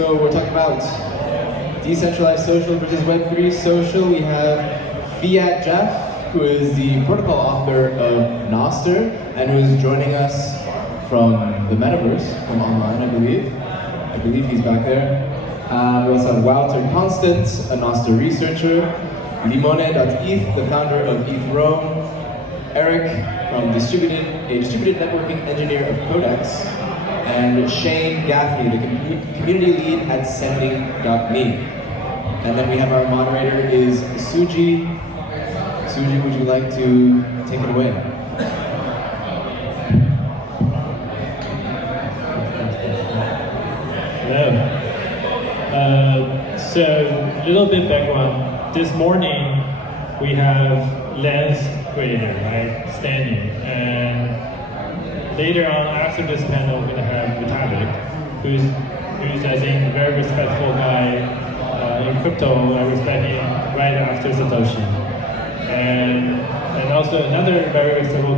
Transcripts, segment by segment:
So we're talking about decentralized social versus Web3 social. We have Fiatjaf, who is the protocol author of Nostr, and who is joining us from the metaverse, from online, I believe. I believe he's back there. We also have Wouter, a Nostr researcher. Limone.eth, the founder of ETHRome. Eric, a distributed networking engineer of Codex. And Shane Gaffney, the community lead at sending.me. And then we have our moderator is Suji. Suji, would you like to take it away? Hello. So, a little bit background. This morning, we have Lens Creator, right, standing. And later on, after this panel, we're going to have Wouter, who's I think, a very respectful guy in crypto. I respect him right after Satoshi. And also another very respectful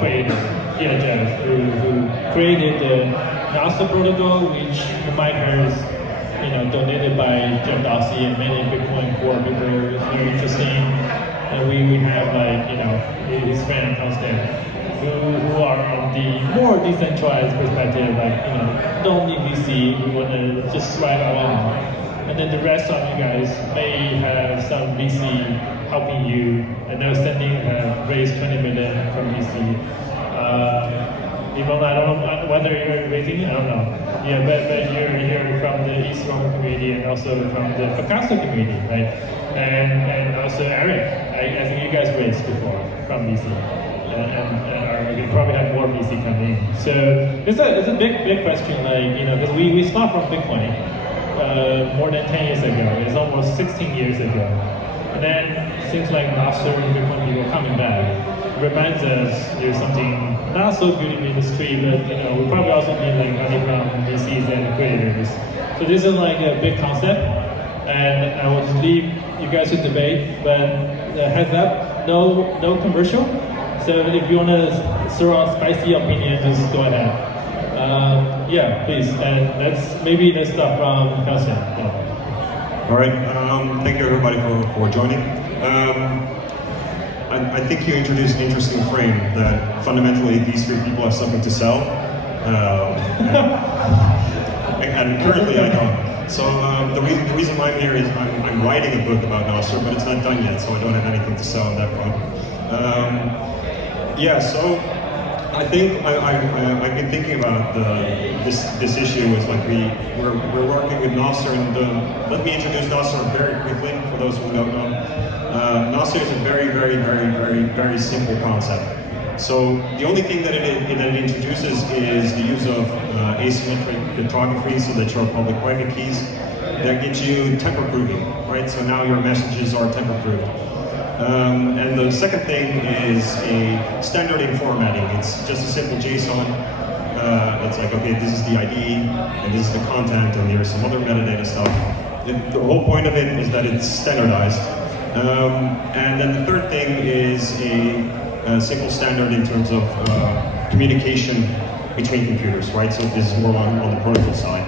creator, Fiatjaf, who created the Nostr protocol, which you might heard is donated by Jeff Dossey and many Bitcoin Core people. It's very interesting. And we have his friend Nostr, who are on the more decentralized perspective, don't need VC, we want to just ride along. And then the rest of you guys may have some VC helping you. I know Sending have raised 20 million from VC. Limone, I don't know whether you're raising it, I don't know. Yeah, but you're from the ETHRome community and also from the Fiatjaf community, right? And also Eric, I think you guys raised before from VC. And we probably have more VC coming in. So it's a big question, because we start from Bitcoin more than 10 years ago. It's almost 16 years ago. And then things like Nostr and Bitcoin people coming back reminds us there's something not so good in the industry, but we probably also need money from VCs and creators. So this is a big concept, and I will just leave you guys to debate. But heads up, no commercial. So if you want to throw out spicy opinion, just go ahead. Yeah, please. And let's start from Kelsey. Yeah. All right. Thank you everybody for joining. I think you introduced an interesting frame that fundamentally these three people have something to sell, and currently I don't. So the reason I'm here is I'm writing a book about Nostr, but it's not done yet, so I don't have anything to sell on that front. Yeah, so I think I've been thinking about this issue. Is we're working with Nostr, and let me introduce Nostr very quickly for those who don't know. Nostr is a very simple concept. So the only thing that it introduces is the use of asymmetric cryptography, so that your public-private keys that get you tamper-proofing, right? So now your messages are tamper-proofed. And the second thing is a standard in formatting. It's just a simple JSON. It's okay, this is the ID, and this is the content, and there's some other metadata stuff. The whole point of it is that it's standardized. And then the third thing is a simple standard in terms of communication between computers, right? So this is more on the protocol side.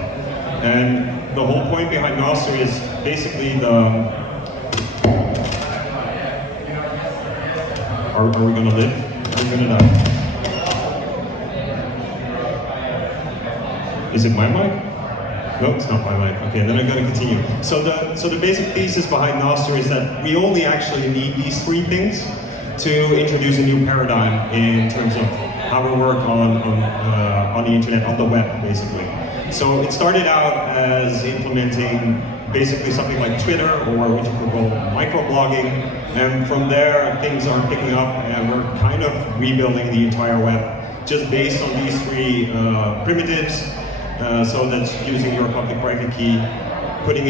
And the whole point behind Nostr is basically Are we going to live? Are we going to die? Is it my mic? No, it's not my mic. Okay, then I'm going to continue. So the basic thesis behind Nostr is that we only actually need these three things to introduce a new paradigm in terms of how we work on the internet, on the web, basically. So it started out as implementing basically something like Twitter, or what you could call microblogging, and from there things are picking up, and we're kind of rebuilding the entire web just based on these three primitives. So that's using your public-private key, putting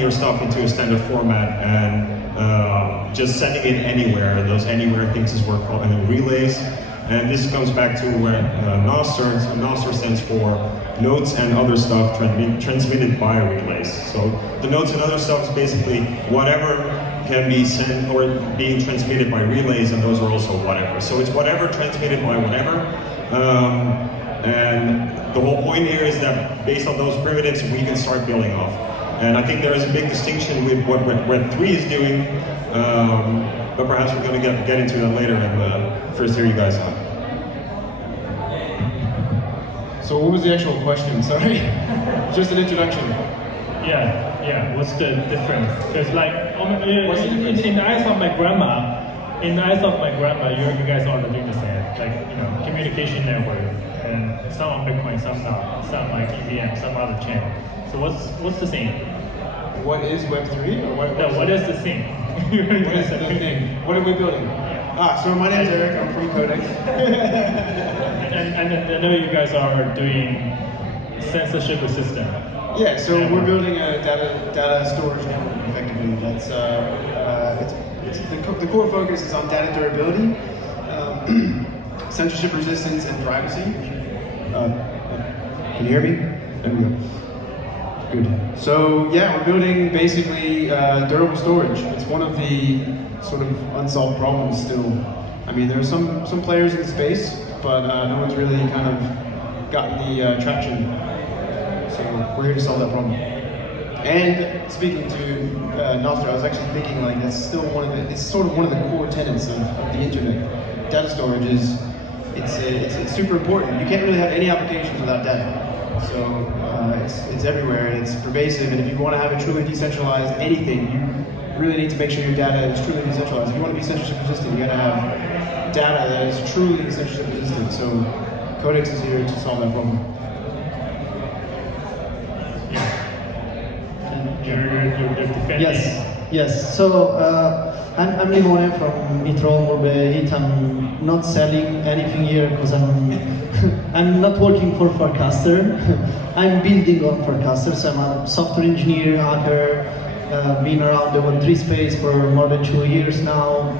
your stuff into a standard format, and just sending it anywhere. Those anywhere things is what we're calling relays. And this comes back to where Nostr stands for nodes and other stuff transmitted by relays. So the nodes and other stuff is basically whatever can be sent or being transmitted by relays, and those are also whatever. So it's whatever transmitted by whatever. And the whole point here is that based on those primitives, we can start building off. And I think there is a big distinction with what Web3 is doing, but perhaps we're going to get into that later and first hear you guys out. So what was the actual question? Sorry, just an introduction. Yeah. What's the difference? Because like, in the eyes of my grandma, you guys are doing the same. Like, communication network, and some on Bitcoin, some not. Some like EVM, some other chain. So what's the same? What is Web3? Or what is the thing? What is the thing? What are we building? So my name is Eric. I'm from Codex. and I know you guys are doing censorship resistant. Yeah, so we're building a data storage network, effectively. That's the core focus is on data durability, censorship resistance, and privacy. Can you hear me? There we go. Good. So yeah, we're building basically durable storage. It's one of the sort of unsolved problems still. I mean, there are some players in the space, but no one's really kind of gotten the traction. So we're here to solve that problem. And speaking to Nostr, I was actually thinking like that's still it's sort of one of the core tenets of the internet. Data storage is it's super important. You can't really have any applications without data. So it's everywhere and it's pervasive. And if you want to have a truly decentralized anything, you really need to make sure your data is truly decentralized. If you want to be censorship resistant, you got to have data that is truly censorship resistant. So Codex is here to solve that problem. Yes. So I'm Limone from ETHRome. I'm not selling anything here because I'm not working for Forecaster. I'm building on Forecaster. So I'm a software engineer, hacker, been around the Web3 space for more than 2 years now,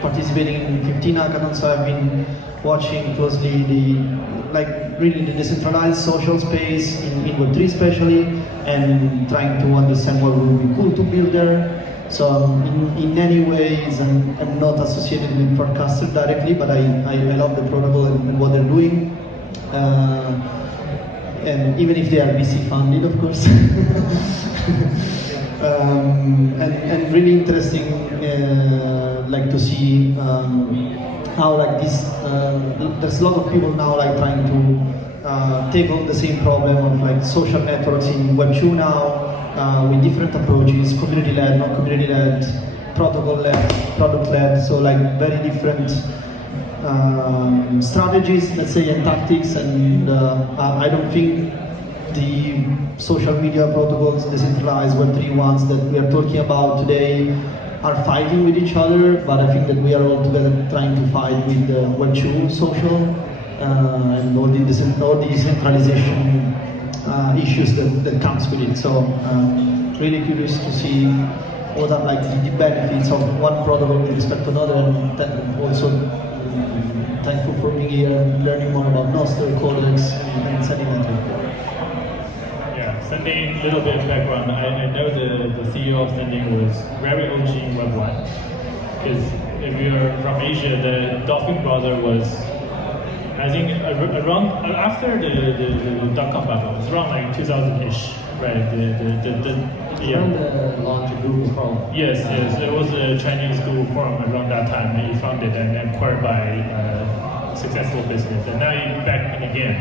participating in 15 hackathons. So I've been watching closely the decentralized social space in Web3 especially, and trying to understand what would be cool to build there. So in many ways, I'm not associated with Forecaster directly, but I love the protocol and what they're doing. And even if they are VC funded, of course. and really interesting, to see how this. There's a lot of people now trying to tackle the same problem of social networks in Web 2 now, with different approaches: community-led, not community-led, protocol-led, product-led. So very different strategies, let's say, and tactics. And I don't think the social media protocols, decentralized Web3 ones that we are talking about today, are fighting with each other, but I think that we are all together trying to fight with the Web2 social and all the decentralization issues that comes with it. So really curious to see what are the benefits of one protocol with respect to another, and also thankful for being here and learning more about Nostr, Codex, and Sedimental. Sending a little bit of background. I know the CEO of Sending was very OG in Web 1. Because if you're from Asia, the Dolphin browser was, I think, around after the .com bubble. It was around 2000-ish, right? Around the launch of Google Chrome. Yes. It was a Chinese Google Chrome around that time, and he founded and acquired by a successful business. And now he's back in again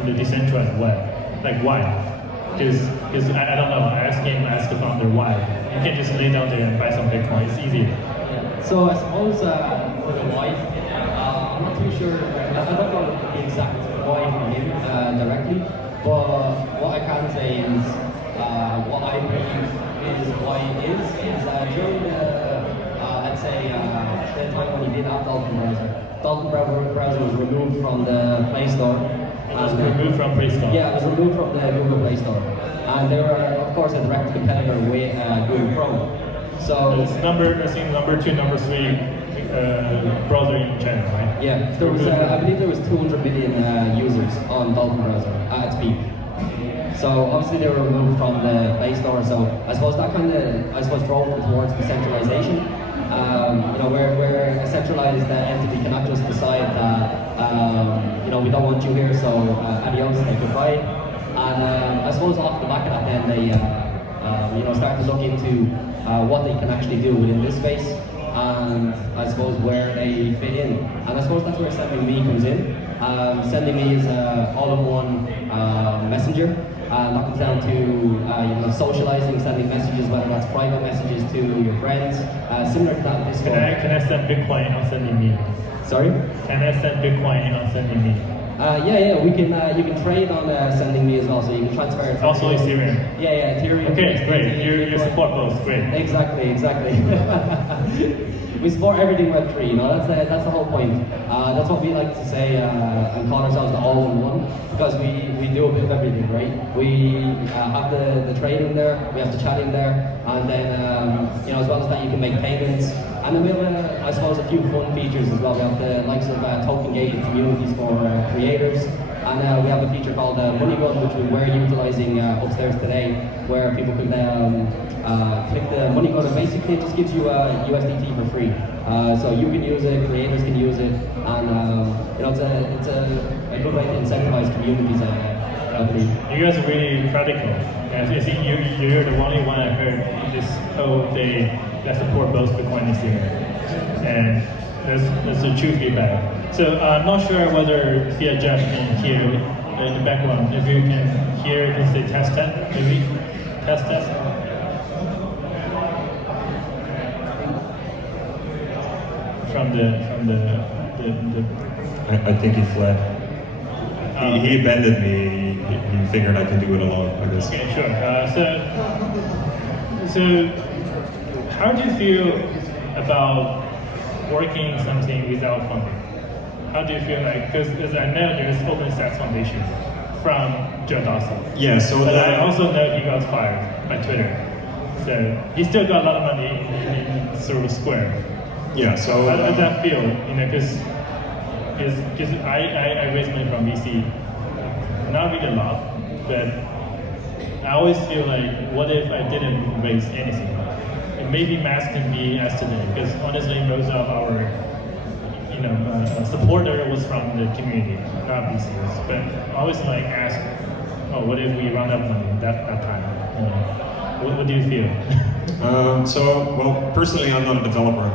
in the decentralized web. Why? Because I don't know, I asked the founder why. You can't just lay down there and buy some Bitcoin, it's easier. Yeah. So I suppose for the why, I'm not too sure, I don't know the exact why from him directly, but what I can say is, what I believe is why it is during the, let's say, the time when he did have Dolphin browser was removed from the Play Store. It was removed from Play Store? Yeah, it was removed from the Google Play Store. And they were, of course, a direct competitor with Google Chrome. So it's number 2, number 3 browser in China, right? Yeah, there was, I believe there was 200 million users on Dolphin browser at its peak. So obviously they were removed from the Play Store. So I suppose that drove towards decentralization. we're a centralized entity cannot just decide that we don't want you here, so adios, say goodbye. And I suppose off the back of that, then they start to look into what they can actually do within this space, and I suppose where they fit in. And I suppose that's where Sending Me comes in. Sending Me is all-in-one messenger. That comes down to socializing, sending messages, whether that's private messages to your friends, similar to that Discord. Can I send Bitcoin on Sending Me? Sorry? Can I send Bitcoin on Sending Me? We can. You can trade on Sending Me as well, so you can transfer it. Also Ethereum. Yeah, Ethereum. Okay, great. You support both. Great. Exactly. We support everything Web3. That's the whole point. That's what we like to say and call ourselves the all-in-one, because we do a bit of everything, right? We have the trading there, we have the chatting there, and then as well as that, you can make payments. And then we have, I suppose, a few fun features as well. We have the likes of token-gated communities for creators, and we have a feature called Money Run, which we're utilizing upstairs today, where people can click the money gun, and basically it just gives you USDT for free. So you can use it, creators can use it, and it's a good way to incentivize communities. I believe. You guys are really practical. I think you're the only one I heard this whole day that support both Bitcoin and Ethereum, and that's the true feedback. So I'm not sure whether Fiatjaf can hear in the background. If you can hear, you can say test, maybe test. From the I think he fled. He abandoned me. He figured I can do it alone, I guess. Okay, sure. So how do you feel about working something without funding? How do you feel like, because as I know there's OpenStack Foundation from Joe Dawson. Yeah, so but I also know he got fired by Twitter. So he still got a lot of money in sort of Square. Yeah, so how does that feel? Because I raised money from VC, not really a lot, but I always feel like, what if I didn't raise anything? And maybe mass can be as today, because honestly, most of our supporter was from the community, not VCs. But I always ask, what if we run out of money that time? What do you feel? Well, personally, I'm not a developer,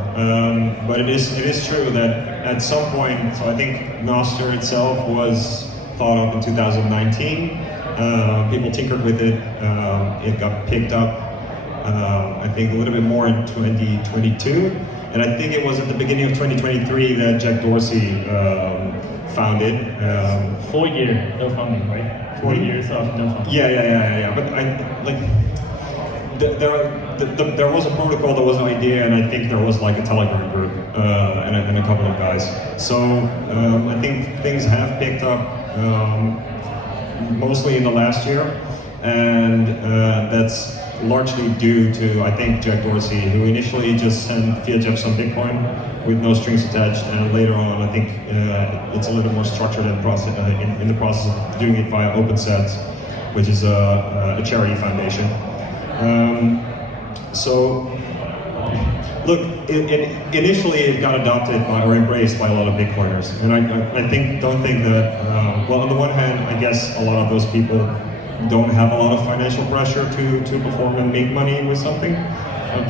but it is true that at some point, so I think Nostr itself was thought up in 2019. People tinkered with it. It got picked up, I think, a little bit more in 2022. And I think it was at the beginning of 2023 that Jack Dorsey found it. 4 years, no funding, right? 4 years of no funding. Yeah. But there was a protocol, there was an idea, and I think there was a Telegram group and a couple of guys. So I think things have picked up mostly in the last year, and that's largely due to, I think, Jack Dorsey, who initially just sent Fiatjaf some Bitcoin with no strings attached, and later on, I think it's a little more structured in the process of doing it via OpenSet, which is a charity foundation. So, look, initially it got adopted or embraced by a lot of Bitcoiners, and I don't think that, well, on the one hand, I guess a lot of those people don't have a lot of financial pressure to perform and make money with something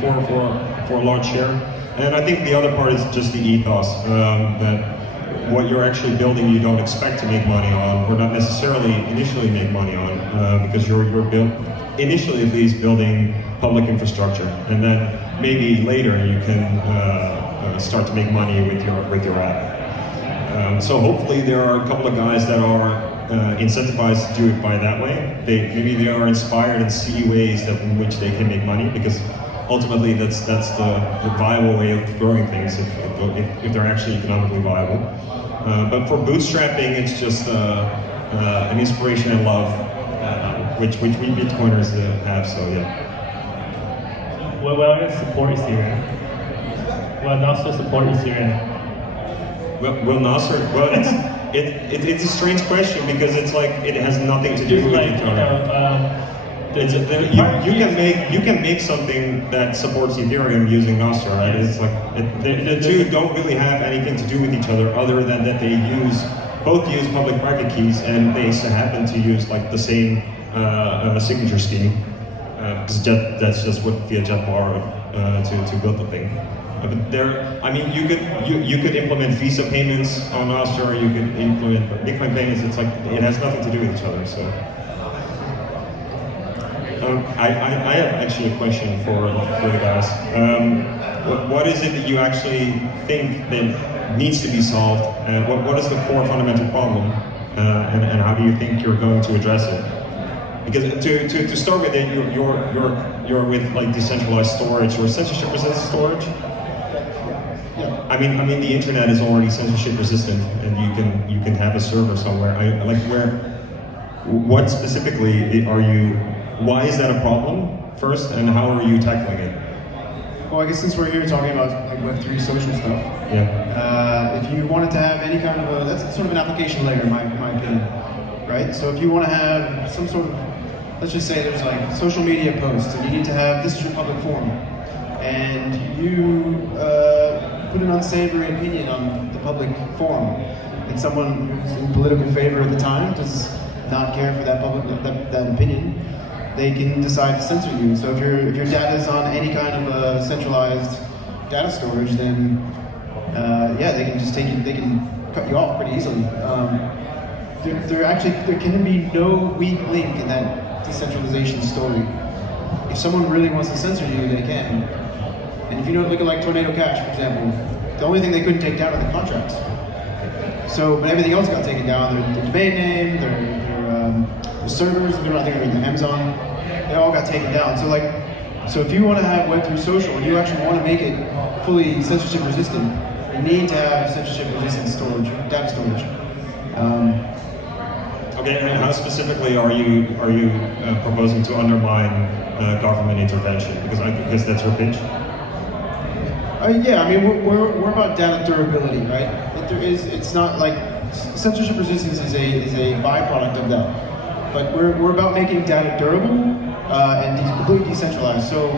for a large share. And I think the other part is just the ethos, that what you're actually building you don't expect to make money on, or not necessarily initially make money on, because you're initially at least building public infrastructure, and then maybe later you can start to make money with your app. So hopefully there are a couple of guys that are incentivized to do it by that way. Maybe they are inspired and see ways in which they can make money, because ultimately that's the viable way of growing things if they're actually economically viable. But for bootstrapping, it's just an inspiration and love, which we Bitcoiners have. So yeah. Well, I support Ethereum. Well, Nostr support Ethereum. Well, Nostr. Well, it's a strange question, because it's like it has nothing to do with each other. You can make something that supports Ethereum using Nostr, right? It's like the two don't really have anything to do with each other, other than that they both use public-private keys, and they happen to use like the same signature scheme. Because that's just what Fiatjaf borrowed to build the thing. But I mean, you could implement Visa payments on Nostr, or you could implement Bitcoin payments. It's like it has nothing to do with each other. So. I have actually a question for the guys. What is it that you actually think that needs to be solved? What is the core fundamental problem? And how do you think you're going to address it? Because to start with, it, you're with like decentralized storage or censorship resistant storage. Yeah. I mean the internet is already censorship resistant, and you can have a server somewhere. What specifically are you? Why is that a problem first, and how are you tackling it? Well, I guess since we're here talking about like Web3 social stuff, if you wanted to have any kind of that's sort of an application layer in my opinion, right? So if you want to have some sort of, let's just say there's like social media posts, and you need to have, this is your public forum, and you put an unsavory opinion on the public forum, and someone who's in political favor at the time does not care for that opinion, they can decide to censor you. So if your data is on any kind of centralized data storage, then they can just they can cut you off pretty easily. There can be no weak link in that decentralization story. If someone really wants to censor you, they can. And if you look at like Tornado Cash, for example, the only thing they couldn't take down are the contracts. So, but everything else got taken down. Their domain name, their servers, they're not there, the Amazon, they all got taken down. So if you want to have Web3 social, and you actually want to make it fully censorship resistant, you need to have censorship resistant storage, data storage. Okay, and how specifically are you proposing to undermine government intervention? Because I guess that's your pitch. Yeah, I mean we're about data durability, right? It's not like censorship resistance is a byproduct of that, but we're about making data durable and completely decentralized. So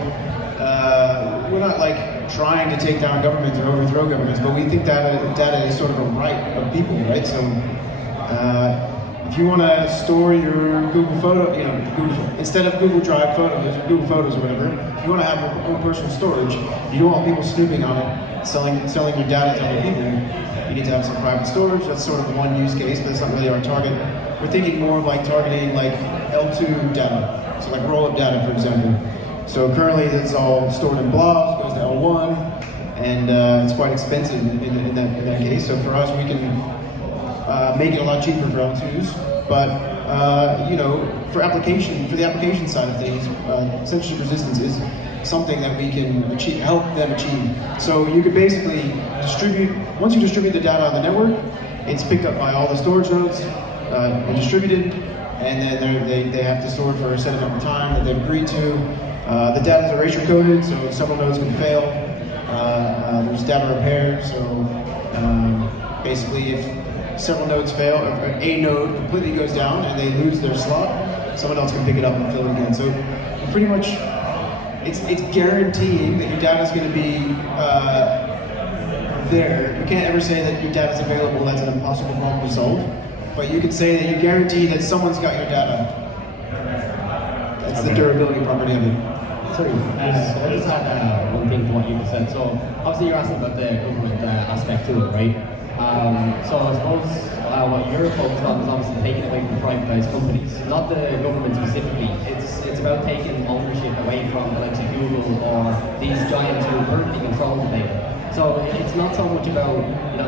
we're not like trying to take down governments or overthrow governments, but we think data is sort of a right of people, right? So if you want to store your Google photo, instead of Google Drive photos or Google Photos or whatever, if you want to have your own personal storage, you don't want people snooping on it, selling your data to other people, you need to have some private storage. That's sort of one use case, but that's not really our target. We're thinking more of like targeting like L2 data, so like roll-up data, for example. So currently it's all stored in blobs, goes to L1, and it's quite expensive in that case. So for us, we can make it a lot cheaper for L2s, but for the application side of things, censorship resistance is something that we can help them achieve. So you could basically once you distribute the data on the network, it's picked up by all the storage nodes and distributed, and then they have to store it for a set amount of time that they've agreed to. The data is erasure coded, so several nodes can fail. There's data repair, so basically if several nodes fail, or a node completely goes down and they lose their slot, someone else can pick it up and fill it again. So pretty much, it's guaranteeing that your data is going to be there. You can't ever say that your data is available. That's an impossible problem to solve. But you can say that you guarantee that someone's got your data. That's the durability property of it. Sorry, I just had one thing to what you just said. So obviously you're asking about the government aspect to it, right? So I suppose what you're focused on is obviously taking away from privatized companies, not the government specifically. It's about taking ownership away from the likes of Google or these giants who currently control the data. So it's not so much about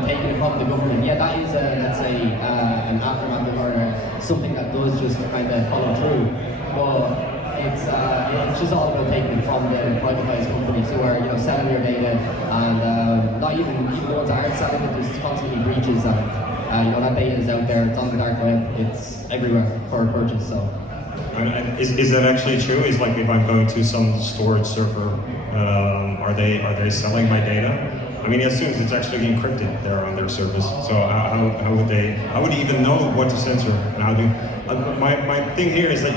taking it from the government. Yeah, that is let's say an aftermath or something that does just kind of follow through. But it's just all about taking it from the privatized companies who are selling your data, and not even the ones that aren't selling it. There's constantly breaches, and that data is out there. It's on the dark web. It's everywhere for purchase. So. Is that actually true? Is like if I'm going to some storage server, are they selling my data? I mean, as soon as it's actually encrypted there on their service, so how would they even know what to censor? And how do my thing here is that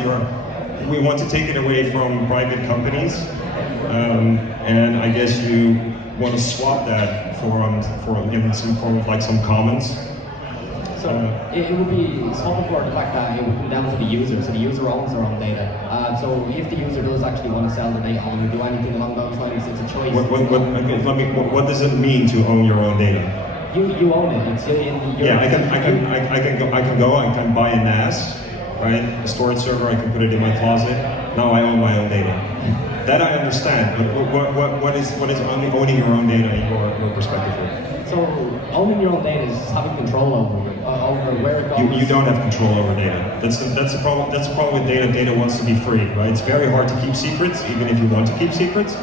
we want to take it away from private companies, and I guess you want to swap that for in some form of like some commons. So it would be swapped for the fact that it would come down to the user, so the user owns their own data. So if the user does actually want to sell the data or do anything along those lines, it's a choice. What does it mean to own your own data? You own it. It's in your. Yeah, I can buy a NAS, right? A storage server. I can put it in my closet. Now I own my own data. That I understand, but what is owning your own data in your perspective? So owning your own data is having control over where it goes. You don't have control over data. That's the problem. That's the problem with data. Data wants to be free, right? It's very hard to keep secrets, even if you want to keep secrets.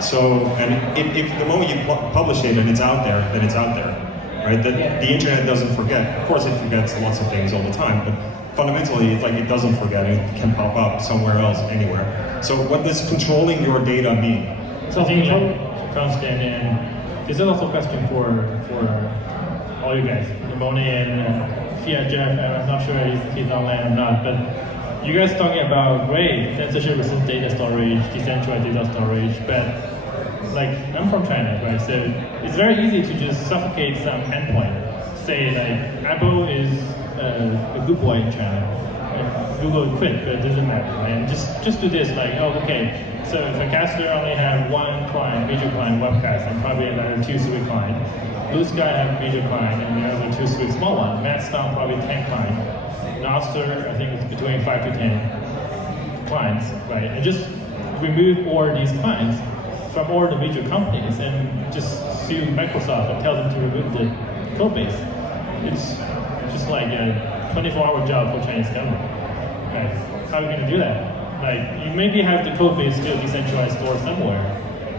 So, and if the moment you publish it and it's out there, then it's out there, right? The internet doesn't forget. Of course, it forgets lots of things all the time, but fundamentally, it's like it doesn't forget. It can pop up somewhere else, anywhere. So, what does controlling your data mean? So I think constant, and this is also a question for all you guys, Limone and Fiatjaf. I'm not sure he's online or not, but you guys talking about great censorship versus data storage, decentralized data storage, but like I'm from China, right? So it's very easy to just suffocate some endpoint. Say like Apple is a good boy in China. Like, Google quit, but it doesn't matter, right? And just do this, like, oh, okay. So if a caster only have one client, major client, webcast, and probably another 2 sweet client. Blue Sky have major client, and the other 2 sweet small one. Mattstown probably 10 client. Nostr, I think it's between 5 to 10 clients, right? And just remove all these clients from all the major companies and just sue Microsoft and tell them to remove the code base. It's just like a 24-hour job for Chinese government, right? How are you going to do that? Like, you maybe have the code base still decentralized stored somewhere,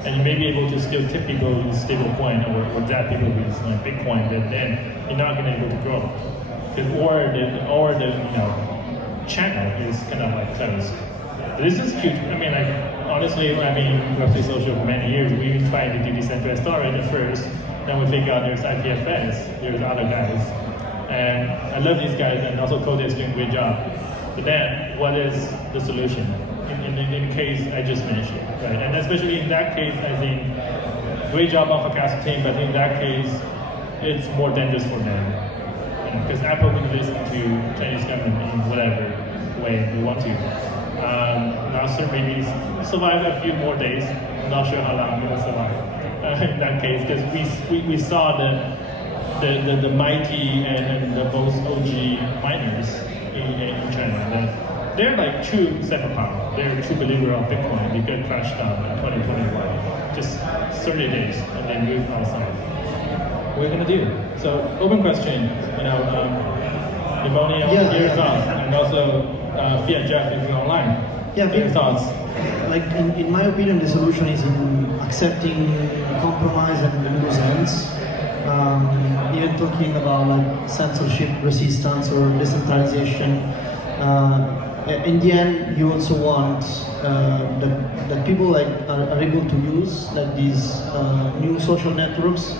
and you may be able to still tip people with stablecoin or zap people with like Bitcoin, but then you're not going to be able to grow. Or the channel is kind of like closed. This is huge. I mean, like honestly, I mean, Web3 social for many years. We've been trying to do decentralized storage at first. Then we figured out there's IPFS, there's other guys, and I love these guys, and also Codex doing a great job. But then, what is the solution in case I just mentioned, right? And especially in that case, I think great job on the cast team, but in that case, it's more dangerous for them. Because Apple will listen to Chinese government in whatever way they want to. Nostr maybe survive a few more days. I'm not sure how long it will survive in that case, because we saw the mighty and the most OG miners in China. They're like true superpower. They're a true believer of Bitcoin. They got crashed down in 2021, just 30 days, and then moved outside. What are we gonna do? So, open question. Limone, your thoughts, and also Fiatjaf if you're online. Yeah, your thoughts. Like in my opinion, the solution is in accepting compromise and loose ends. Even talking about like censorship resistance or decentralization. In the end, you also want that people like are able to use like these new social networks.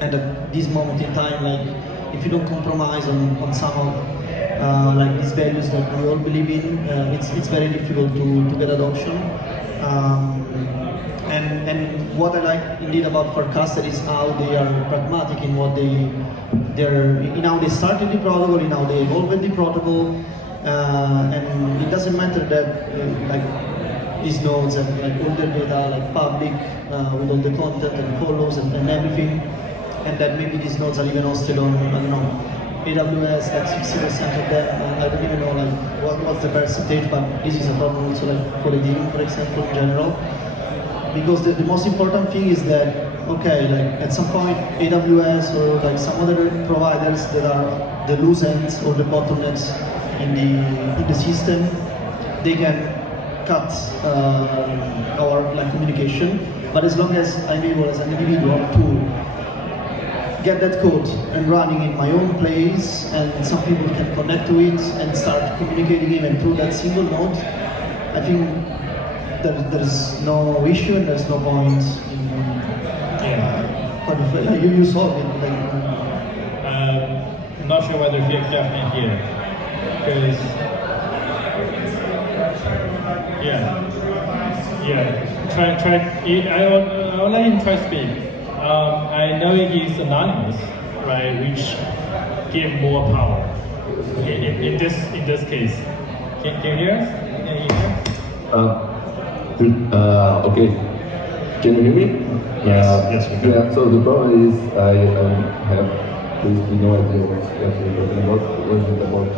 And at this moment in time, like if you don't compromise on some of like these values that we all believe in, it's very difficult to get adoption. And what I like indeed about Forecaster is how they are pragmatic in what in how they started the protocol, in how they evolved the protocol, and it doesn't matter that like these nodes have like all their data like public with all the content and follows and everything. And that maybe these nodes are even hosted on, I don't know, AWS, like 60% of them. I don't even know like what's the percentage, but this is a problem also like for Ethereum, for example, in general. Because the most important thing is that, okay, like at some point AWS or like some other providers that are the loose ends or the bottlenecks in the system, they can cut our like communication. But as long as I'm able as an individual to get that code and running in my own place, and some people can connect to it and start communicating even through that single node, I think there's no issue and there's no point in you solve it. I'm not sure whether Fiatjaf is here, because I'll let him try to speak. I know he's anonymous, right, which give more power in this case. Can you hear us? Okay. Can you hear me? Yes, we can. Yeah, so the problem is I have basically no idea what you're talking about. Was it about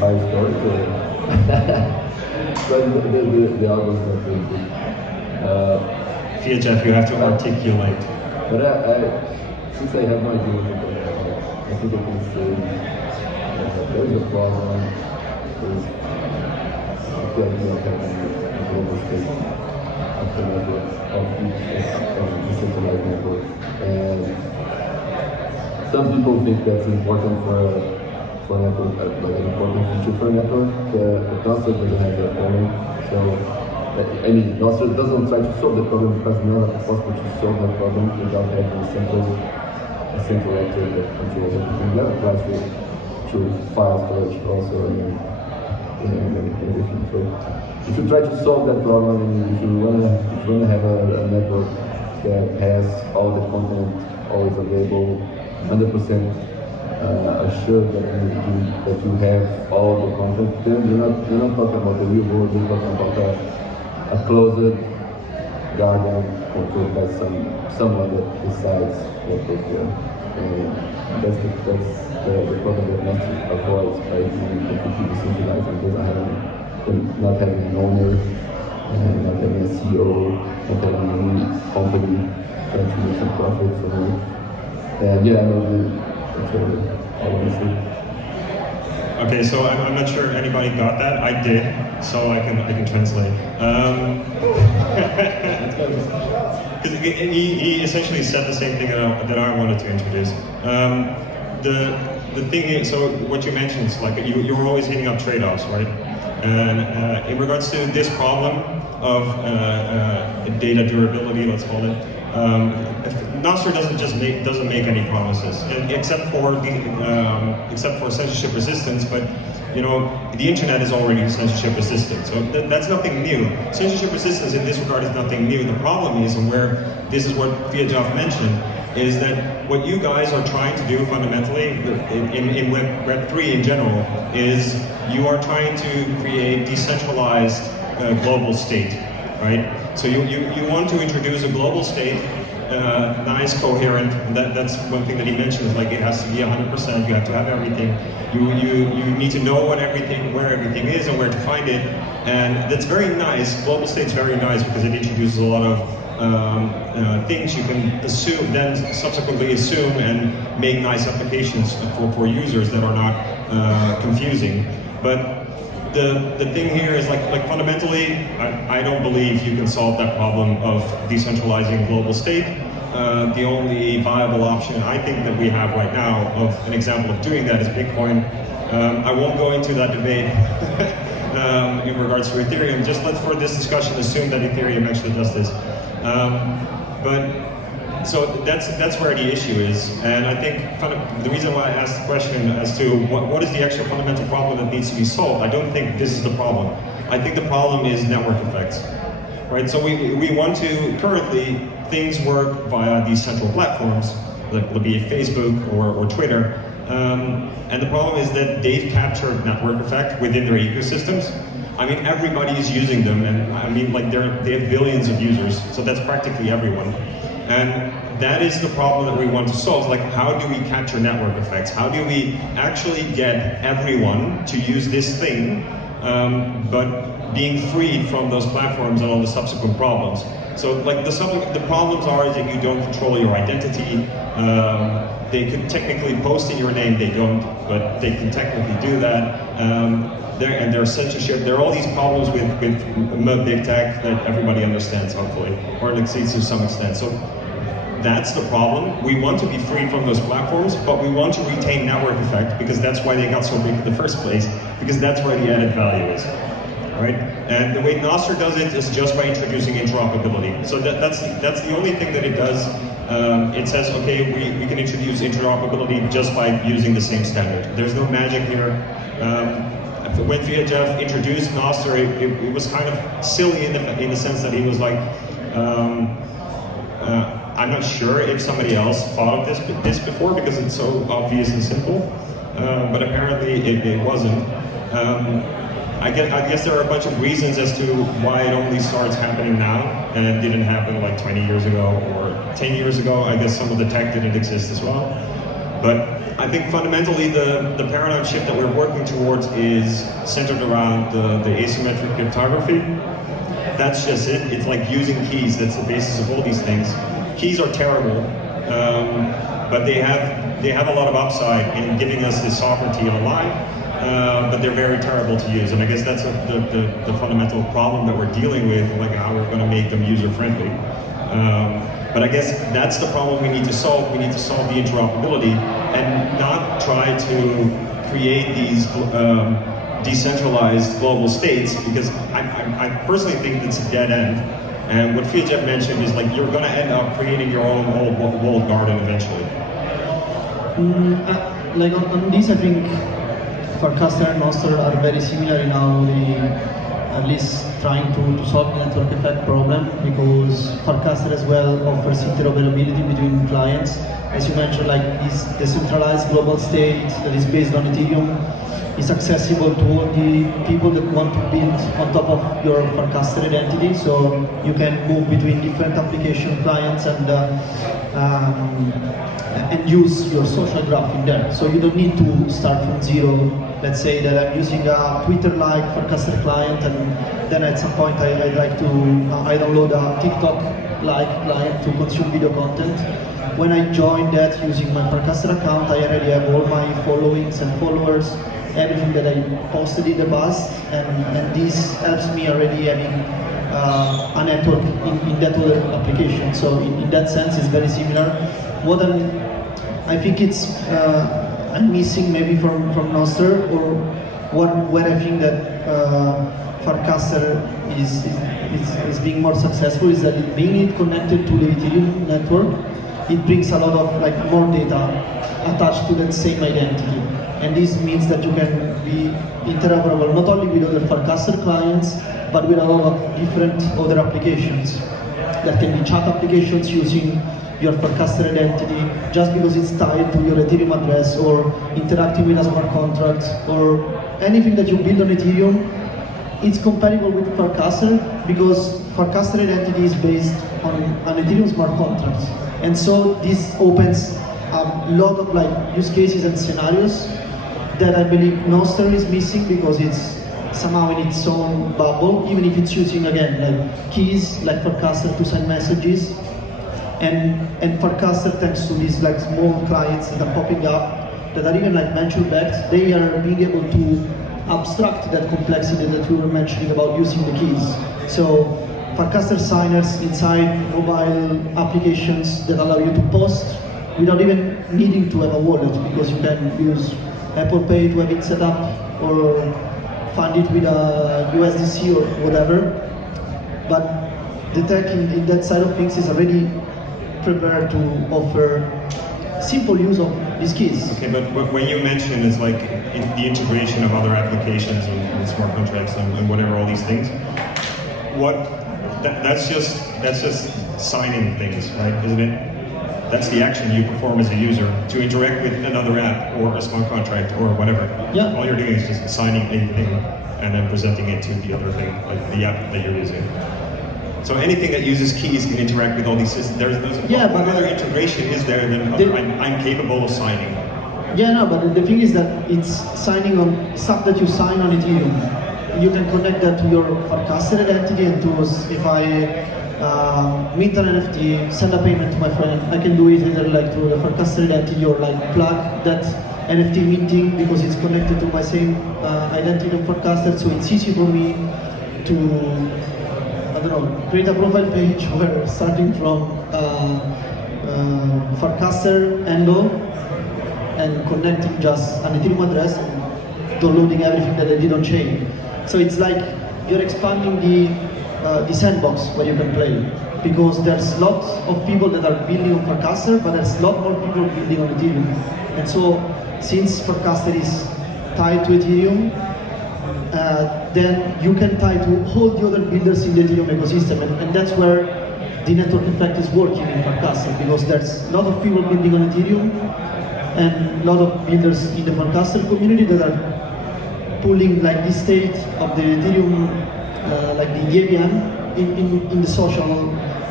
file storage or but the other is not very good. Fiatjaf, you have to articulate. But since I have no idea what you're talking about, I think I can say there is a problem with the idea of having a global state after networks of decentralized networks. And some people think that's important for a network, like an important feature for a network. But Nostr doesn't have that problem. So, I mean, Nostr doesn't try to solve the problem because it's not possible to solve that problem without having a central actor that controls everything. That applies to file storage also and everything. So, if you try to solve that problem, and if you wanna have a network that has all the content always available, 100% assured that you have all the content, then you're not talking about the real world. You're talking about a closed garden controlled by someone that decides what goes there. And that's the problem that Nostr avoids by being completely decentralized and not having an owner, not having a CEO, not having any company trying to make some profit from it. And yeah, that's what I want to say. Okay, so I'm not sure anybody got that. I did, so I can translate. Because he essentially said the same thing that I wanted to introduce. The thing is, so what you mentioned is like you're always hitting up trade-offs, right? And in regards to this problem of data durability, let's call it, Nostr doesn't make any promises, except for censorship resistance. But you know, the internet is already censorship resistant, so that's nothing new. Censorship resistance in this regard is nothing new. The problem is, and where this is what Fiatjaf mentioned, is that what you guys are trying to do fundamentally in Web3 in general is you are trying to create decentralized global state, right? So you want to introduce a global state, nice, coherent. That's one thing that he mentioned, is like it has to be 100%. You have to have everything. You need to know where everything is and where to find it. And that's very nice. Global state's very nice because it introduces a lot of things you can assume, then subsequently assume and make nice applications for users that are not confusing. But the thing here is like fundamentally, I don't believe you can solve that problem of decentralizing global state. The only viable option I think that we have right now of an example of doing that is Bitcoin. I won't go into that debate in regards to Ethereum. Just let's, for this discussion, assume that Ethereum actually does this. So that's where the issue is, and I think the reason why I asked the question as to what is the actual fundamental problem that needs to be solved, I don't think this is the problem. I think the problem is network effects, right? So we want to, currently, things work via these central platforms, like be it Facebook or Twitter, and the problem is that they've captured network effect within their ecosystems. I mean, everybody is using them, and I mean, like they have billions of users, so that's practically everyone. And that is the problem that we want to solve. Like, how do we capture network effects? How do we actually get everyone to use this thing, but being freed from those platforms and all the subsequent problems? So, like, the problems are is that you don't control your identity. They could technically post in your name, they don't, but they can technically do that. And there's censorship. There are all these problems with big tech that everybody understands, hopefully, or at least to some extent. So that's the problem. We want to be free from those platforms, but we want to retain network effect because that's why they got so big in the first place, because that's where the added value is, right? And the way Nostr does it is just by introducing interoperability. So that's the only thing that it does. It says, okay, we can introduce interoperability just by using the same standard. There's no magic here. when Fiatjaf introduced Nostr, it was kind of silly in the sense that he was like, I'm not sure if somebody else thought of this before because it's so obvious and simple, but apparently it wasn't. I guess there are a bunch of reasons as to why it only starts happening now, and it didn't happen like 20 years ago or 10 years ago. I guess some of the tech didn't exist as well. But I think fundamentally the paradigm shift that we're working towards is centered around the asymmetric cryptography. That's just it. It's like using keys. That's the basis of all these things. Keys are terrible, but they have a lot of upside in giving us this sovereignty online. But they're very terrible to use, and I guess that's the fundamental problem that we're dealing with, like how we're going to make them user-friendly. But I guess that's the problem we need to solve. We need to solve the interoperability and not try to create these decentralized global states, because I personally think it's a dead end. And what Fiatjaf mentioned is like you're going to end up creating your own walled garden eventually. Like on this, I think Farcaster and Nostr are very similar in how they at least trying to solve the network effect problem, because Farcaster as well offers interoperability between clients. As you mentioned, like this decentralized global state that is based on Ethereum is accessible to all the people that want to build on top of your Farcaster identity, so you can move between different application clients and use your social graph in there. So you don't need to start from zero. Let's say that I'm using a Twitter-like Farcaster client, and then at some point I'd like to I download a TikTok-like client to consume video content. When I join that using my Farcaster account, I already have all my followings and followers, everything that I posted in the past, and this helps me already having a network in that other application. So in that sense, it's very similar. What I think it's I'm missing maybe from Nostr, or where I think that Farcaster is being more successful is that being it connected to the Ethereum network, it brings a lot of like more data attached to that same identity. And this means that you can be interoperable not only with other Farcaster clients, but with a lot of different other applications. That can be chat applications using your Farcaster identity, just because it's tied to your Ethereum address, or interacting with a smart contract, or anything that you build on Ethereum. It's compatible with Farcaster because Farcaster identity is based on an Ethereum smart contract. And so this opens a lot of like use cases and scenarios that I believe Nostr is missing, because it's somehow in its own bubble, even if it's using, again, like keys like Farcaster to send messages. And Farcaster, thanks to these like small clients that are popping up, that are even like venture-backed, they are being able to abstract that complexity that we were mentioning about using the keys. So Farcaster signers inside mobile applications that allow you to post without even needing to have a wallet, because you can use Apple Pay to have it set up, or fund it with a USDC or whatever. But the tech in that side of things is already prepared to offer simple use of these keys. Okay, but when you mention it's like the integration of other applications and smart contracts and whatever, all these things, that's just signing things, right? Isn't it? That's the action you perform as a user to interact with another app or a smart contract or whatever. Yeah. All you're doing is just signing a thing and then presenting it to the other thing, like the app that you're using. So anything that uses keys can interact with all these systems. There's what other integration is there than I'm capable of signing? Yeah, no, but the thing is that it's signing on stuff that you sign on Ethereum. You can connect that to your Farcaster identity, and to if I mint an NFT, send a payment to my friend, I can do it either like through the Farcaster identity, or like plug that NFT minting because it's connected to my same identity of Farcaster. So it's easy for me to, I don't know, create a profile page where starting from Farcaster handle and connecting just an Ethereum address and downloading everything that I did on chain. So it's like you're expanding the sandbox where you can play, because there's lots of people that are building on Farcaster, but there's a lot more people building on Ethereum. And so since Farcaster is tied to Ethereum, then you can tie to all the other builders in the Ethereum ecosystem, and that's where the network effect is working in Farcaster, because there's a lot of people building on Ethereum, and a lot of builders in the Farcaster community that are pulling like the state of the Ethereum, like the Debian, in the social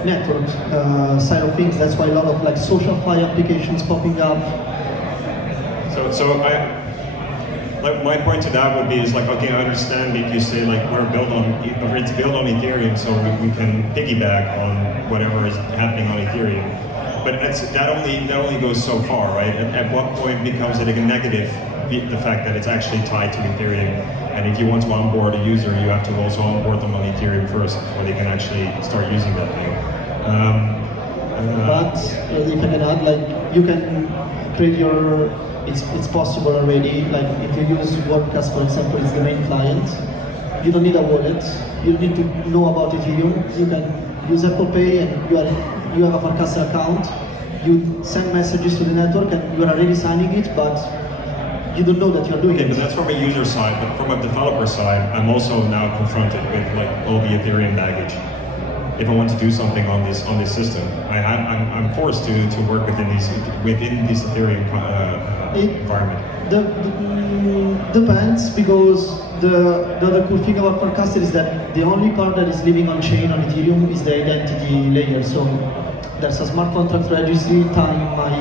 network side of things. That's why a lot of like social fi applications popping up. So like my point to that would be is like, okay, I understand if you say like it's built on Ethereum, so we can piggyback on whatever is happening on Ethereum. But that only goes so far, right? At what point becomes it a negative, the fact that it's actually tied to Ethereum? And if you want to onboard a user, you have to also onboard them on Ethereum first before they can actually start using that thing. But if I can add, like you can create your. It's possible already. Like if you use WordCast, for example, it's the main client. You don't need a wallet. You don't need to know about Ethereum. You can use Apple Pay, and you have a Farcaster account. You send messages to the network, and you are already signing it, but you don't know that you're doing it. But that's from a user side. But from a developer side, I'm also now confronted with like all the Ethereum baggage. If I want to do something on this system, I'm forced to work within this Ethereum environment. Depends, because the other cool thing about Farcaster is that the only part that is living on chain on Ethereum is the identity layer. So there's a smart contract registry tying my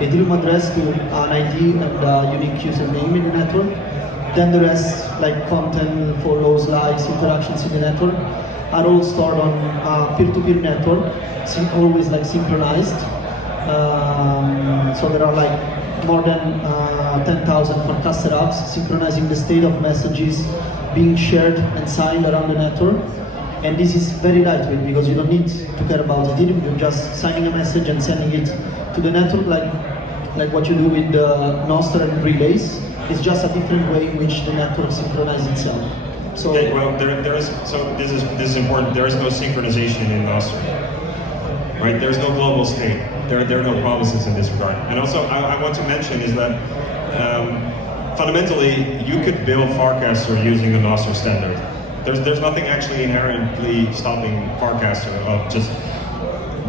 Ethereum address to an ID and a unique username in the network. Then the rest, like content, follows, likes, interactions in the network, are all stored on a peer-to-peer network, always like synchronized. So there are like more than 10,000 Farcaster apps synchronizing the state of messages being shared and signed around the network. And this is very lightweight because you don't need to care about Ethereum. You're just signing a message and sending it to the network, like what you do with the Nostr and relays. It's just a different way in which the network synchronizes itself. So okay, well, this is important. There is no synchronization in Nostr, right? There's no global state. There are no promises in this regard. And also, I want to mention is that fundamentally, you could build Farcaster using the Nostr standard. There's nothing actually inherently stopping Farcaster of just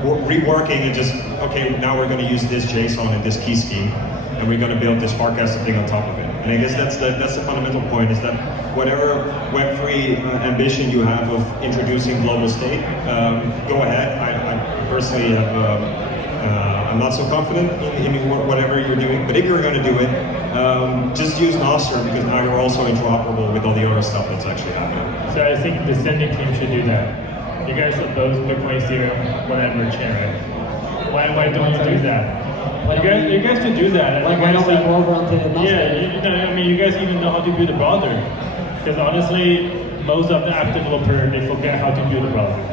reworking and just, okay, now we're going to use this JSON and this key scheme, and we're going to build this Farcaster thing on top of it. And I guess that's the fundamental point, is that whatever Web3 ambition you have of introducing global state, go ahead. I personally I'm not so confident in whatever you're doing, but if you're going to do it, just use Nostr, because now you're also interoperable with all the other stuff that's actually happening. So I think the sending team should do that. You guys are both Bitcoin, Ethereum, whatever chain, right? Why don't you do that? You guys should do that. Why don't we go over onto Nostr? Yeah, I mean, you guys even know how to build a browser. Because honestly, most of the app developer, they forget how to build a browser.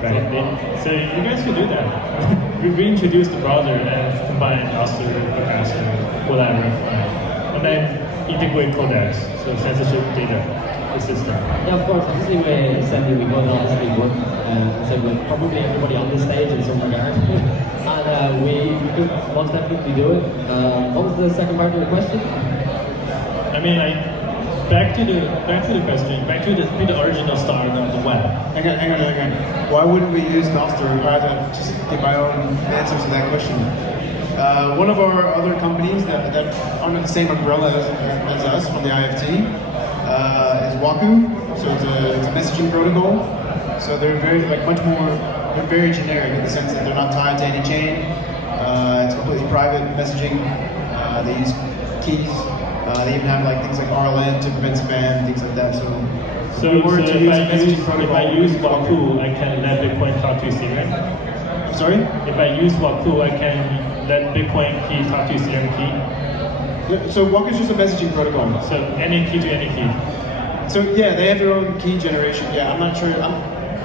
Right? So you guys could do that. We reintroduce the browser and combine Nostr, Farcaster, whatever, and then integrate Codex, so censorship data system. Yeah, of course. Obviously, we're sending we got honestly good, so we're probably everybody on the stage in some regard, and we could most definitely do it. What was the second part of the question? I mean, back to the question, back to the original start of the web. Hang on. Why wouldn't we use Nostr? Rather, just give my own answers to that question. One of our other companies that are under the same umbrella as us from the IFT is Waku. So it's a messaging protocol. So they're they're very generic in the sense that they're not tied to any chain. It's completely private messaging. They use keys. They even have things like RLN to prevent spam, things like that. So if I use Waku, I can let Bitcoin talk to Ethereum. I'm sorry? If I use Waku, I can let Bitcoin key talk to Ethereum key. Yeah, so Waku is just a messaging protocol. So any key to any key. So yeah, they have their own key generation. Yeah, I'm not sure. I'm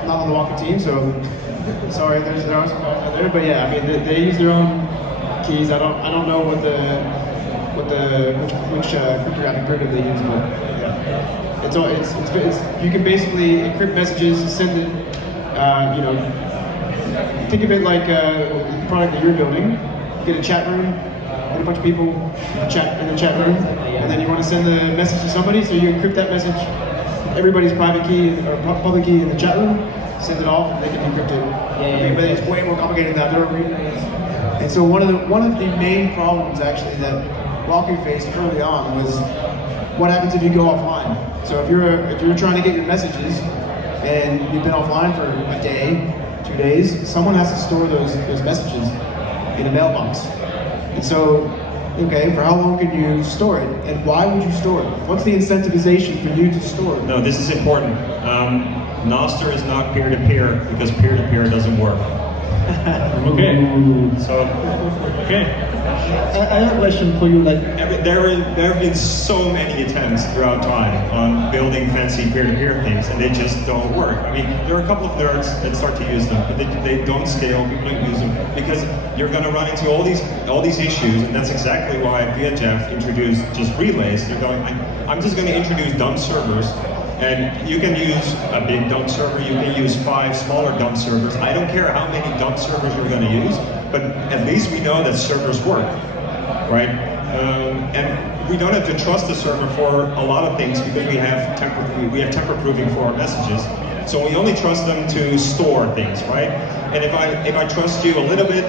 not on the Waku team, so sorry. There are some guys out there, but yeah, I mean they use their own keys. I don't know which cryptographic primitive they use, but yeah, it's you can basically encrypt messages, send it. Think of it like a product that you're building. Get a chat room, get a bunch of people chat in the chat room, and and then you want to send the message to somebody, so you encrypt that message, everybody's private key or public key in the chat room, send it off, and they can decrypt it. Yeah. But it's way more complicated than that. There are relays. And so one of the main problems actually that Wouter faced early on was what happens if you go offline. So if you're trying to get your messages and you've been offline for a day, 2 days, someone has to store those messages in a mailbox. And so, okay, for how long can you store it? And why would you store it? What's the incentivization for you to store it? No, this is important. Nostr is not peer-to-peer because peer-to-peer doesn't work. Okay. So, Okay. I have a question for you. Like, there have been so many attempts throughout time on building fancy peer-to-peer things, and they just don't work. I mean, there are a couple of nerds that start to use them, but they don't scale. People don't use them because you're going to run into all these issues, and that's exactly why Fiatjaf introduced just relays. They're going, I'm just going to introduce dumb servers. And you can use a big dump server, you can use 5 smaller dump servers. I don't care how many dump servers you're going to use, but at least we know that servers work, right? And we don't have to trust the server for a lot of things because we have temper proofing for our messages. So we only trust them to store things, right? And if I trust you a little bit,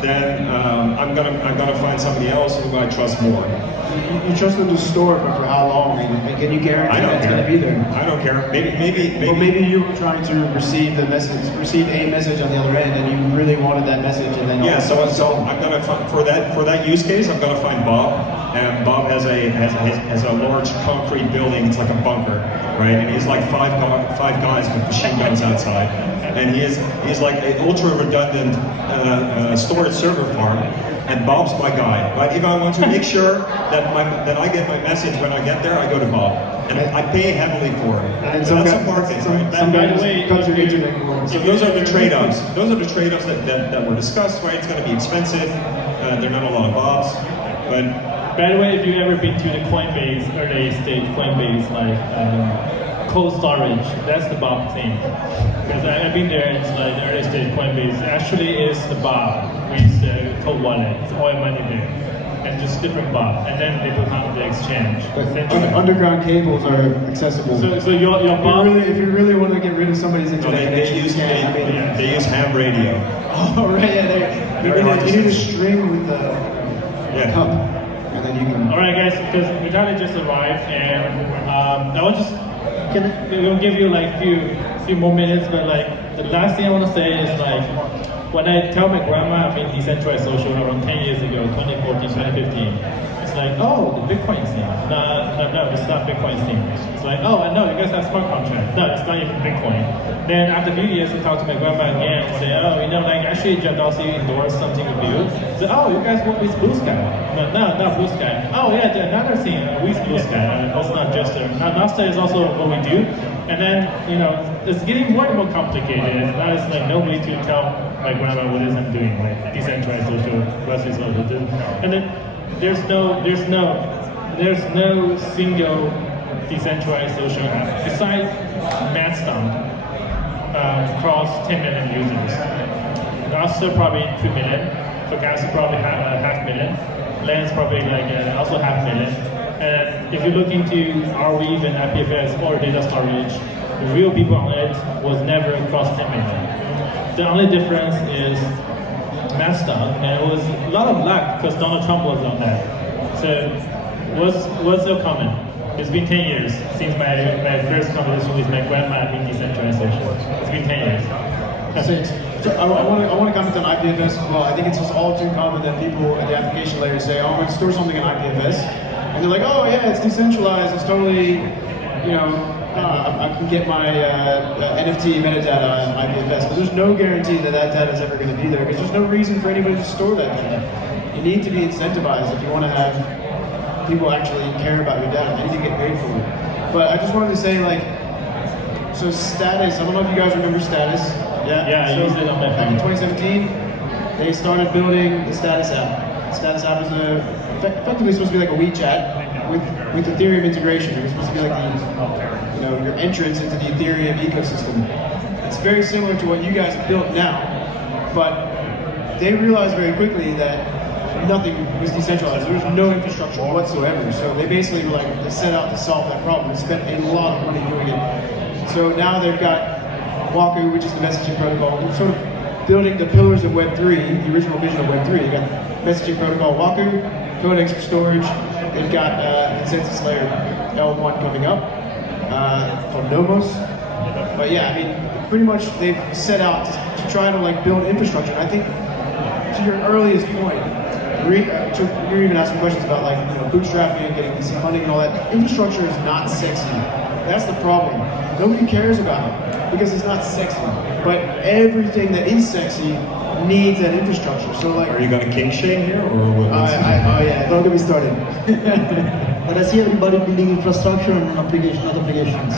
then I'm gonna find somebody else who I trust more. You trust them to store it, but for how long? And can you guarantee that it's going to be there? I don't care. Maybe. Well, maybe you were trying to receive a message on the other end, and you really wanted that message, and then yeah. So I'm gonna find, for that use case, I'm gonna find Bob, and Bob has a large concrete building. It's like a bunker, right? And he's like five guys with machine guns outside, and he's like an ultra redundant storage server farm. And Bob's my guy. But if I want to make sure that I get my message when I get there, I go to Bob. And I pay heavily for it. And so that's a market, right? By the way, So those are the trade-offs. Those are the trade-offs that were discussed, right? It's going to be expensive. There are not a lot of Bobs. But by the way, if you've ever been to the Coinbase, early stage Coinbase, like cold storage, that's the Bob thing. Because I've been there, it's like the early stage Coinbase actually is the Bob with the cold wallet. It's all money there. And just different Bob. And then they become the exchange. Underground cables are accessible. So your Bob... If you really want to get rid of somebody's internet connection, they use ham radio. Oh, right, yeah. You need a string with the cup. And then you can... Alright guys, because Vitaly just arrived, and I will just... We'll give you like few more minutes, but like the last thing I want to say is like when I tell my grandma I'm in decentralized social around 10 years ago, 2014, 2015, it's like, oh, the Bitcoin thing. No, it's not Bitcoin thing. It's like, oh, I know you guys have smart contracts. No, it's not even Bitcoin. Then after a few years, I talk to my grandma again and say, oh, like actually Jeff Dorsey endorsed something with you. So, oh, you guys work with Blue Sky. No, not Blue Sky. Oh yeah, another thing with Blue Sky. It's not just Nostr is also what we do. And then, it's getting more and more complicated. Now it's like no way to tell my grandma what I'm doing, like decentralized social versus social. And then there's no single decentralized social app besides Mastodon across 10 million users. Nostr probably 2 million. Gaffney probably 500,000. Lens probably also 500,000. And if you look into Arweave and IPFS or data storage, the real people on it was never across 10 million. The only difference is Mastodon, and it was a lot of luck because Donald Trump was on that. So what's so common? It's been 10 years since my first conversation with my grandma in decentralized social. It's been 10 years. So I want to comment on IPFS as well. I think it's just all too common that people at the application layer say, oh, I'm going to store something in IPFS. And they're like, oh yeah, it's decentralized, it's totally, I can get my NFT metadata on IPFS, but there's no guarantee that data is ever going to be there, because there's no reason for anybody to store that data. You need to be incentivized if you want to have people actually care about your data. They need to get paid for it. But I just wanted to say, so Status, I don't know if you guys remember Status. Yeah, I used it on my phone. Back in 2017, they started building the Status app. The Status app is effectively supposed to be like a WeChat with Ethereum integration. It's supposed to be like your entrance into the Ethereum ecosystem. It's very similar to what you guys have built now, but they realized very quickly that nothing was decentralized. There was no infrastructure whatsoever. So they basically were like, they set out to solve that problem and spent a lot of money doing it. So now they've got Wouter, which is the messaging protocol. They're sort of building the pillars of Web3, the original vision of Web3. They got messaging protocol Wouter, Codex for storage. They've got consensus layer L1 coming up called Nomos. But yeah, I mean, pretty much they've set out to try to like build infrastructure. And I think to your earliest point, you're even asking questions about like bootstrapping and getting VC funding and all that. Infrastructure is not sexy. That's the problem. Nobody cares about it because it's not sexy. But everything that is sexy needs that infrastructure. So like, are you going to king shame here, or what? Oh yeah, don't get me started. But I see everybody building infrastructure and application, not applications.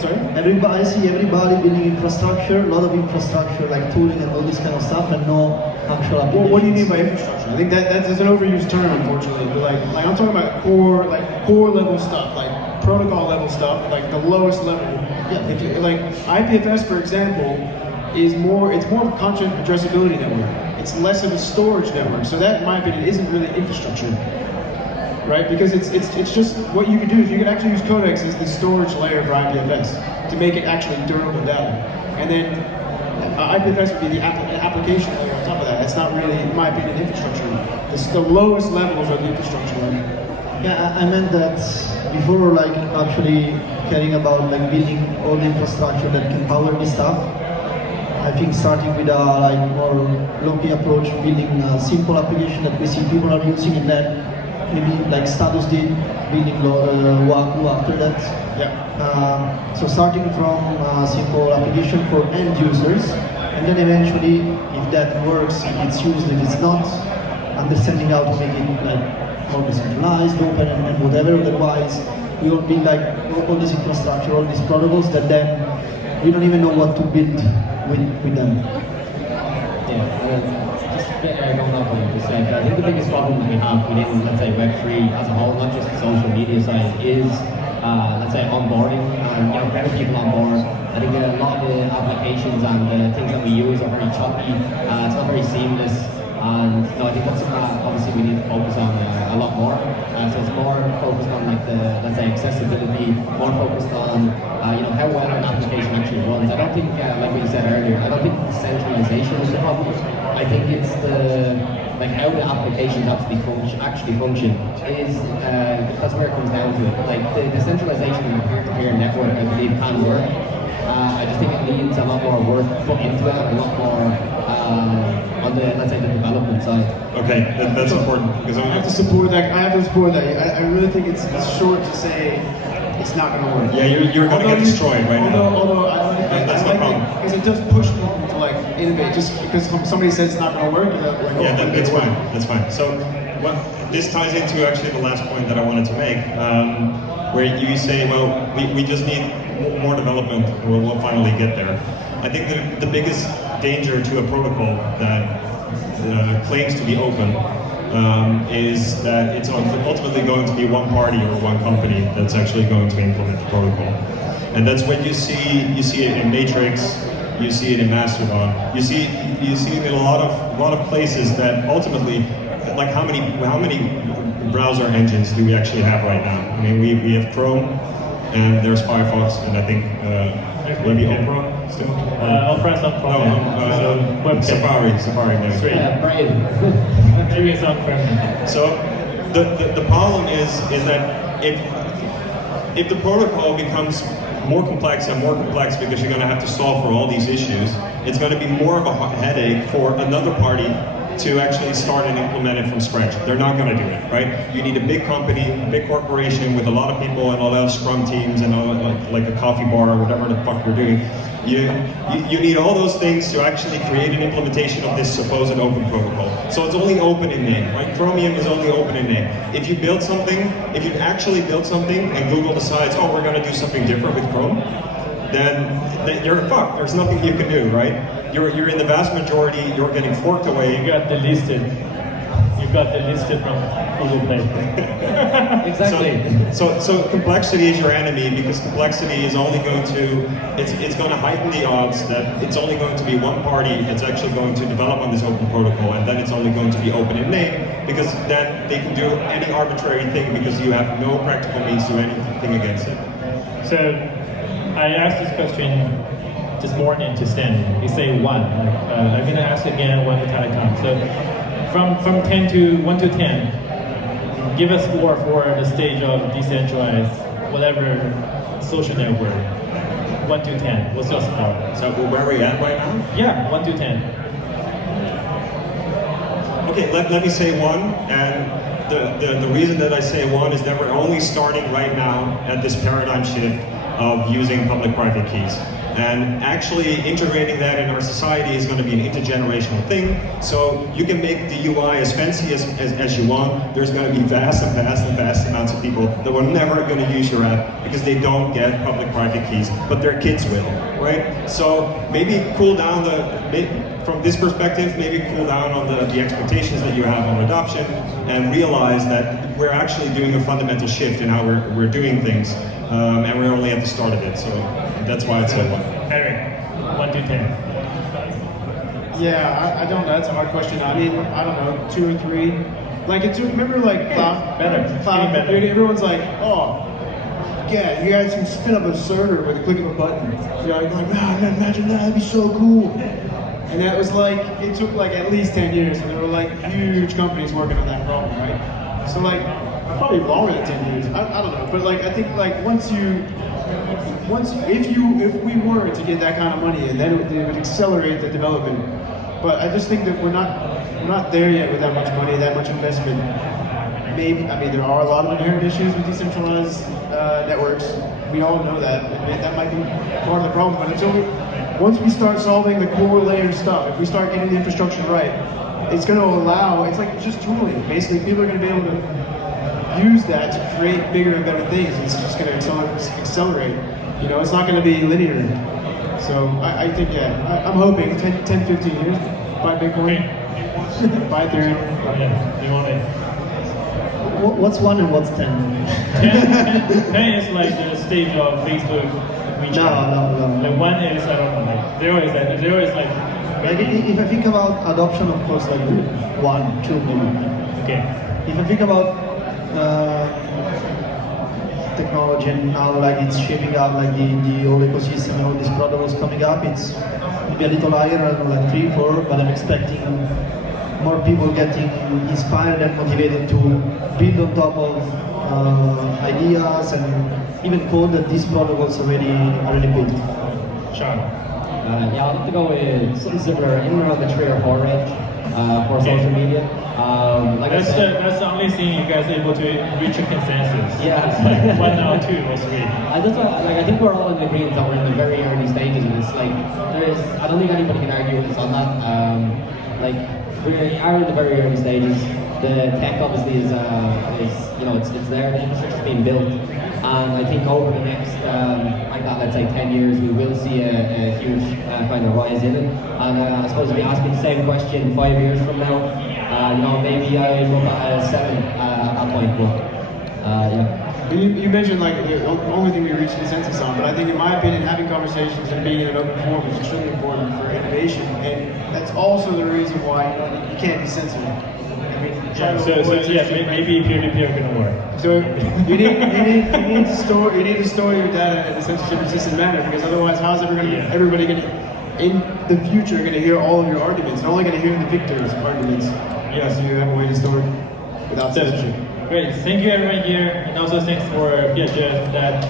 Sorry? I see everybody building infrastructure, a lot of infrastructure like tooling and all this kind of stuff, and no actual applications. Well, what do you mean by infrastructure? I think that's an overused term, unfortunately. But like I'm talking about core level stuff, like protocol level stuff, like the lowest level. Yeah. If you, like IPFS, for example, it's more of a content addressability network. It's less of a storage network. So that, in my opinion, isn't really infrastructure. Right? Because it's just what you can do is you can actually use Codex as the storage layer for IPFS to make it actually durable data. And then IPFS would be the application layer on top of that. That's not really, in my opinion, infrastructure. The lowest levels are the infrastructure layer. Yeah, I meant that before like actually caring about like building all the infrastructure that can power this stuff. I think starting with a like more low-key approach, building a simple application that we see people are using, and then maybe like Status did, building Wahoo after that. Yeah. So starting from a simple application for end users, and then eventually, if that works, if it's used, if it's not, understanding how to make it like more decentralized, open, and whatever. Otherwise, we will build like all this infrastructure, all these protocols that then we don't even know what to build with them. Yeah. Going off what you just said, I think the biggest problem that we have within, let's say, Web3 as a whole, not just the social media side, is, let's say, onboarding and getting people on board. I think a lot of the applications and the things that we use are very choppy. It's not very seamless, and I think that's something that obviously we need to focus on a lot more. So it's more focused on like the, let's say, accessibility, more focused on how well an application actually runs. I don't think, like we said earlier, I don't think centralization is the problem. I think it's the how the applications actually function is that's where it comes down to it. Like the decentralization of a peer-to-peer network, I believe, can work. I just think it needs a lot more work put into it, a lot more on the, let's say, the development side. Okay, that's important because I have to support that. I really think it's short to say it's not going to work. Yeah, you're going to get destroyed right now. Although I that's like no problem. it because it does push people to like innovate. Just because somebody says it's not going to work, you're like, yeah, that's fine. That's fine. So this ties into actually the last point that I wanted to make, where you say, well, we just need more development, and we'll finally get there. I think the biggest danger to a protocol that claims to be open is that it's ultimately going to be one party or one company that's actually going to implement the protocol. And that's what you see it in Matrix, you see it in Mastodon, you see it in a lot of places that ultimately, like how many browser engines do we actually have right now? I mean, we have Chrome, and there's Firefox, and I think maybe Opera still? Opera is not Chrome. Safari. Maybe it's not Chrome. So the problem is that if the protocol becomes more complex because you're going to have to solve for all these issues, it's going to be more of a headache for another party to actually start and implement it from scratch. They're not going to do it, right? You need a big company, a big corporation with a lot of people and a lot of scrum teams and like a coffee bar or whatever the fuck you're doing. You need all those things to actually create an implementation of this supposed open protocol. So it's only open in name, right? Chromium is only open in name. If you actually build something and Google decides, oh, we're going to do something different with Chrome, then you're fucked. There's nothing you can do, right? You're in the vast majority, you're getting forked away. You got delisted. You've got the listed from Google Play. Exactly. So complexity is your enemy, because complexity is only going to, it's going to heighten the odds that it's only going to be one party that's actually going to develop on this open protocol, and then it's only going to be open in name, because then they can do any arbitrary thing because you have no practical means to do anything against it. So I asked this question this morning to Stanley. He say 1. I'm going to ask again when the time comes. So from 1 to 10, give a score for the stage of decentralized, whatever social network. 1 to 10. What's your score? So where are we at right now? Yeah, 1 to 10. Okay, let me say 1, and the reason that I say 1 is that we're only starting right now at this paradigm shift of using public-private keys. And actually integrating that in our society is going to be an intergenerational thing. So you can make the UI as fancy as you want. There's going to be vast amounts of people that were never going to use your app because they don't get public-private keys, but their kids will, right? So maybe cool down from this perspective, maybe cool down on the expectations that you have on adoption, and realize that we're actually doing a fundamental shift in how we're doing things, and we're only at the start of it. So that's why it's so 1. Eric, 1 to 10. Yeah, I don't know. That's a hard question. I mean, I don't know, 2 or 3. Like, remember, like, cloud computing? Everyone's like, oh, yeah, you guys can spin up a server with a click of a button. You're like, man, imagine that, that'd be so cool. And that was like, it took like at least 10 years, and there were like huge companies working on that problem, right? So like, probably longer than 10 years, I don't know. But like, I think like if we were to get that kind of money, and then it would accelerate the development. But I just think that we're not there yet with that much money, that much investment. Maybe, I mean, there are a lot of inherent issues with decentralized networks. We all know that. That might be part of the problem. But once we start solving the core layer stuff, if we start getting the infrastructure right, it's going to allow, it's like just tooling. Basically, people are going to be able to use that to create bigger and better things. It's just going to accelerate. You know, it's not going to be linear. So I think, yeah, I'm hoping 10, 15 years, buy Bitcoin, buy Ethereum. Yeah, you want it. What's 1 and what's 10? 10 is like the stage of Facebook, WeChat. No. Like 1 is, I don't know, like 0 is like if I think about adoption, of course, like 1, 2 maybe. Okay. If I think about technology and how like it's shaping up, like the whole ecosystem and all these protocols coming up, it's maybe a little higher, I don't know, like 3, 4, but I'm expecting more people getting inspired and motivated to build on top of ideas and even code that these protocols already built. Sean. Yeah, I'll have to go with something similar, in around the 3 or 4 range for social media. Like that's the only thing you guys are able to reach a consensus. Yeah. It's like 1 or 2 or 3. That's why, like, I think we're all in agreement that we're in the very early stages of this. Like, I don't think anybody can argue with us on that. Like, we are in the very early stages. The tech obviously is you know, it's there. The infrastructure is being built, and I think over the next let's say 10 years, we will see a huge kind of rise in it. And I suppose if you ask me the same question 5 years from now, you know, maybe I look at a 7 at that point. But yeah. You mentioned like the only thing we reached consensus on, but I think in my opinion, having conversations and being in an open forum is extremely important for innovation, and that's also the reason why you can't be censored. I mean, maybe peer-to-peer are going to work. So you need to store your data in a censorship-resistant manner, because otherwise, how's everybody going to, in the future, going to hear all of your arguments? They're only going to hear the victor's arguments. Yeah, so you have a way to store it without censorship. Great, thank you everyone here, and also thanks for Fiatjaf. That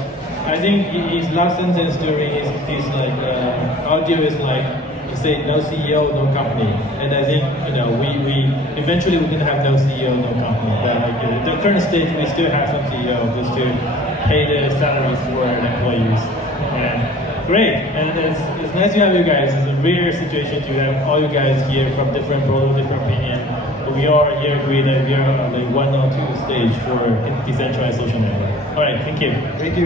I think his last sentence during his like audio is like, you say no CEO, no company, and I think, you know, we eventually we're gonna have no CEO, no company. But like the current state, we still have some CEO just to pay the salaries for employees. And great, and it's nice to have you guys. It's a rare situation to have all you guys here from different protocols, different opinions. But we are here agree that we are on like 1 or 2 stage for decentralized social network. All right, thank you. Thank you.